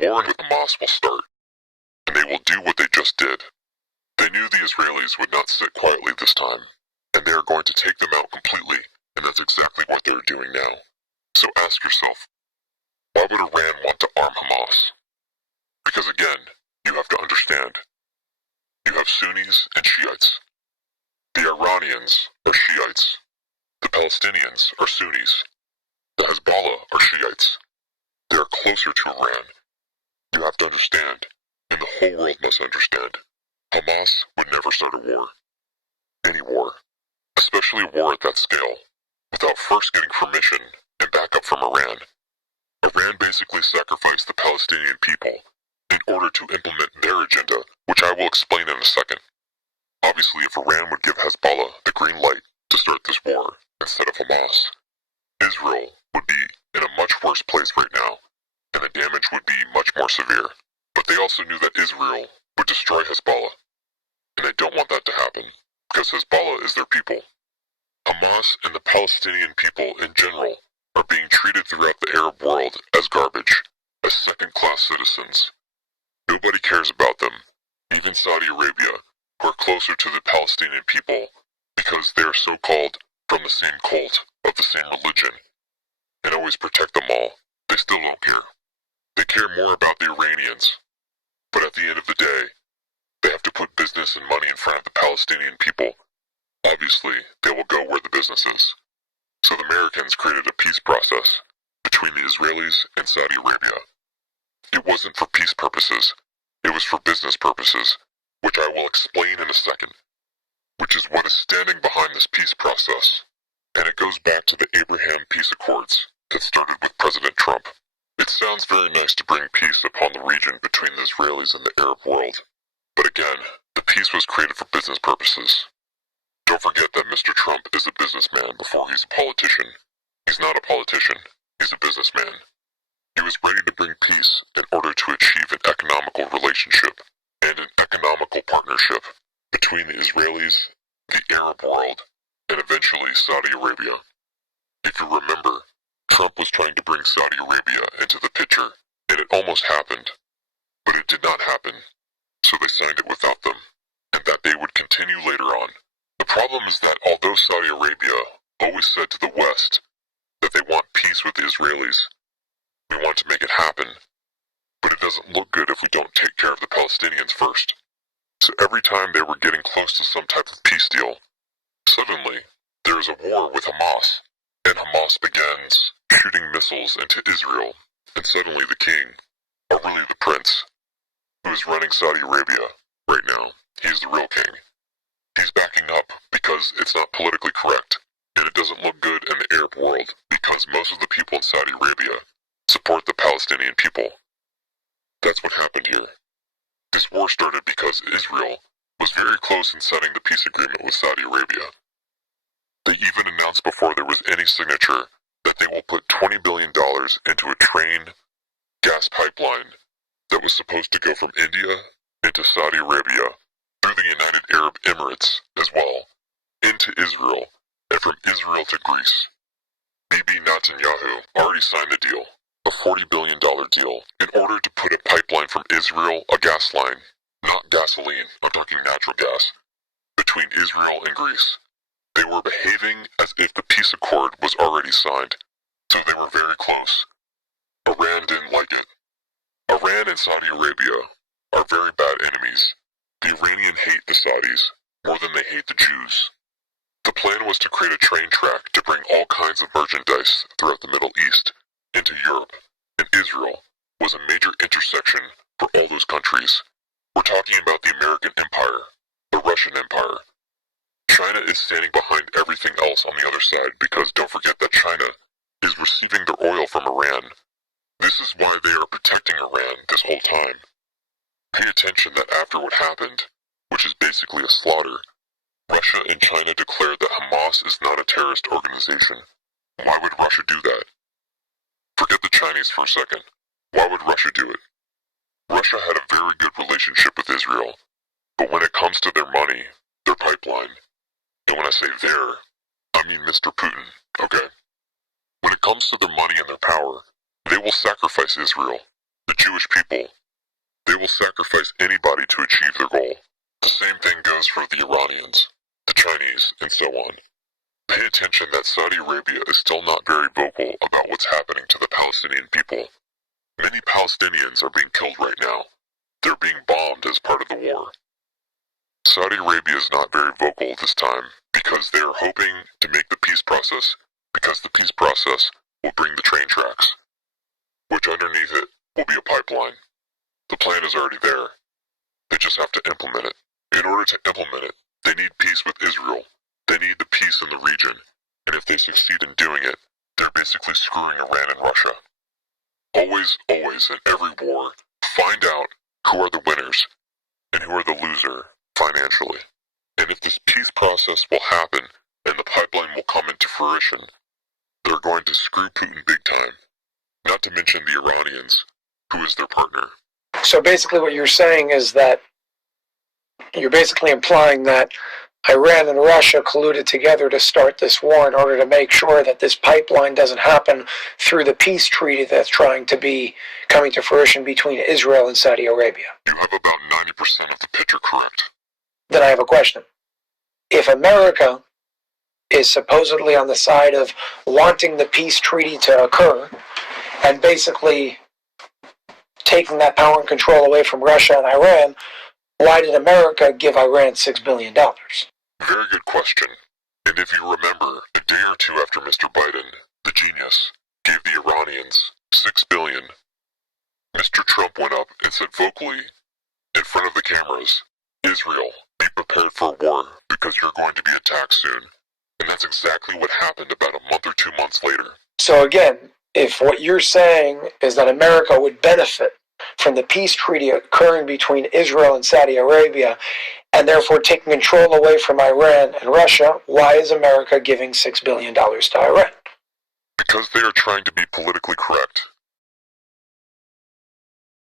war with Hamas will start, and they will do what they just did. They knew the Israelis would not sit quietly this time, and they are going to take them out completely, and that's exactly what they're doing now. So ask yourself, why would Iran want to arm Hamas? Because again, you have to understand, you have Sunnis and Shiites. The Iranians are Shiites. The Palestinians are Sunnis. The Hezbollah are Shiites. They are closer to Iran. You have to understand, and the whole world must understand, Hamas would never start a war. Any war. Especially a war at that scale, without first getting permission and backup from Iran. Iran basically sacrificed the Palestinian people in order to implement their agenda, which I will explain in a second. Obviously, if Iran would give Hezbollah the green light to start this war instead of Hamas, Israel would be in a much worse place right now, and the damage would be much more severe. But they also knew that Israel would destroy Hezbollah, and they don't want that to happen, because Hezbollah is their people. Hamas and the Palestinian people in general are being treated throughout the Arab world as garbage, as second-class citizens. Nobody cares about them, even Saudi Arabia, who are closer to the Palestinian people because they are so-called from the same cult of the same religion, and always protect them all. They still don't care. They care more about the Iranians, but at the end of the day, they have to put business and money in front of the Palestinian people. Obviously, they will go where the business is. So the Americans created a peace process between the Israelis and Saudi Arabia. It wasn't for peace purposes, it was for business purposes, which I will explain in a second, which is what is standing behind this peace process. And it goes back to the Abraham Peace Accords that started with President Trump. It sounds very nice to bring peace upon the region between the Israelis and the Arab world, but again, the peace was created for business purposes. Don't forget that Mr. Trump is a businessman before he's a politician. He's not a politician, he's a businessman. He was ready to bring peace in order to achieve an economical relationship and an economical partnership between the Israelis, the Arab world, and eventually Saudi Arabia. If you remember, Trump was trying to bring Saudi Arabia into the picture, and it almost happened. But it did not happen, so they signed it without them, and that they would continue later on. The problem is that although Saudi Arabia always said to the West that they want peace with the Israelis, we want to make it happen, but it doesn't look good if we don't take care of the Palestinians first. So every time they were getting close to some type of peace deal, suddenly there is a war with Hamas, and Hamas begins shooting missiles into Israel, and suddenly the king, or really the prince, who is running Saudi Arabia right now, he's the real king. He's backing up because it's not politically correct, and it doesn't look good in the Arab world because most of the people in Saudi Arabia support the Palestinian people. That's what happened here. This war started because Israel was very close in signing the peace agreement with Saudi Arabia. They even announced before there was any signature that they will put $20 billion into a train gas pipeline that was supposed to go from India into Saudi Arabia through the United Arab Emirates as well, into Israel, and from Israel to Greece. Bibi Netanyahu already signed the deal, a $40 billion deal, in order to put a pipeline from Israel, a gas line, not gasoline, I'm talking natural gas, between Israel and Greece. They were behaving as if the peace accord was already signed, so they were very close. Iran didn't like it. Iran and Saudi Arabia are very bad enemies. The Iranians hate the Saudis more than they hate the Jews. The plan was to create a train track to bring all kinds of merchandise throughout the Middle East into Europe, and Israel was a major intersection for all those countries. We're talking about the American Empire, the Russian Empire. China is standing behind everything else on the other side because don't forget that China is receiving their oil from Iran. This is why they are protecting Iran this whole time. Pay attention that after what happened, which is basically a slaughter, Russia and China declared that Hamas is not a terrorist organization. Why would Russia do that? Forget the Chinese for a second. Why would Russia do it? Russia had a very good relationship with Israel, but when it comes to their money, their pipeline, and when I say their, I mean Mr. Putin, okay? When it comes to their money and their power, they will sacrifice Israel. The Jewish people, they will sacrifice anybody to achieve their goal. The same thing goes for the Iranians, the Chinese, and so on. Pay attention that Saudi Arabia is still not very vocal about what's happening to the Palestinian people. Many Palestinians are being killed right now. They're being bombed as part of the war. Saudi Arabia is not very vocal this time because they are hoping to make the peace process, because the peace process will bring the train tracks, which underneath it will be a pipeline. The plan is already there. They just have to implement it. In order to implement it, they need peace with Israel. They need the peace in the region. And if they succeed in doing it, they're basically screwing Iran and Russia. Always, always, in every war, find out who are the winners and who are the loser financially. And if this peace process will happen and the pipeline will come into fruition, they're going to screw Putin big time. Not to mention the Iranians, who is their partner. So basically what you're saying is that you're basically implying that Iran and Russia colluded together to start this war in order to make sure that this pipeline doesn't happen through the peace treaty that's trying to be coming to fruition between Israel and Saudi Arabia. You have about 90% of the picture correct. Then I have a question. If America is supposedly on the side of wanting the peace treaty to occur and basically taking that power and control away from Russia and Iran, why did America give Iran $6 billion? Very good question. And if you remember, a day or two after Mr. Biden, the genius, gave the Iranians $6 billion, Mr. Trump went up and said vocally, in front of the cameras, Israel, be prepared for a war because you're going to be attacked soon. And that's exactly what happened about a month or 2 months later. So again, if what you're saying is that America would benefit from the peace treaty occurring between Israel and Saudi Arabia, and therefore taking control away from Iran and Russia, why is America giving $6 billion to Iran? Because they are trying to be politically correct.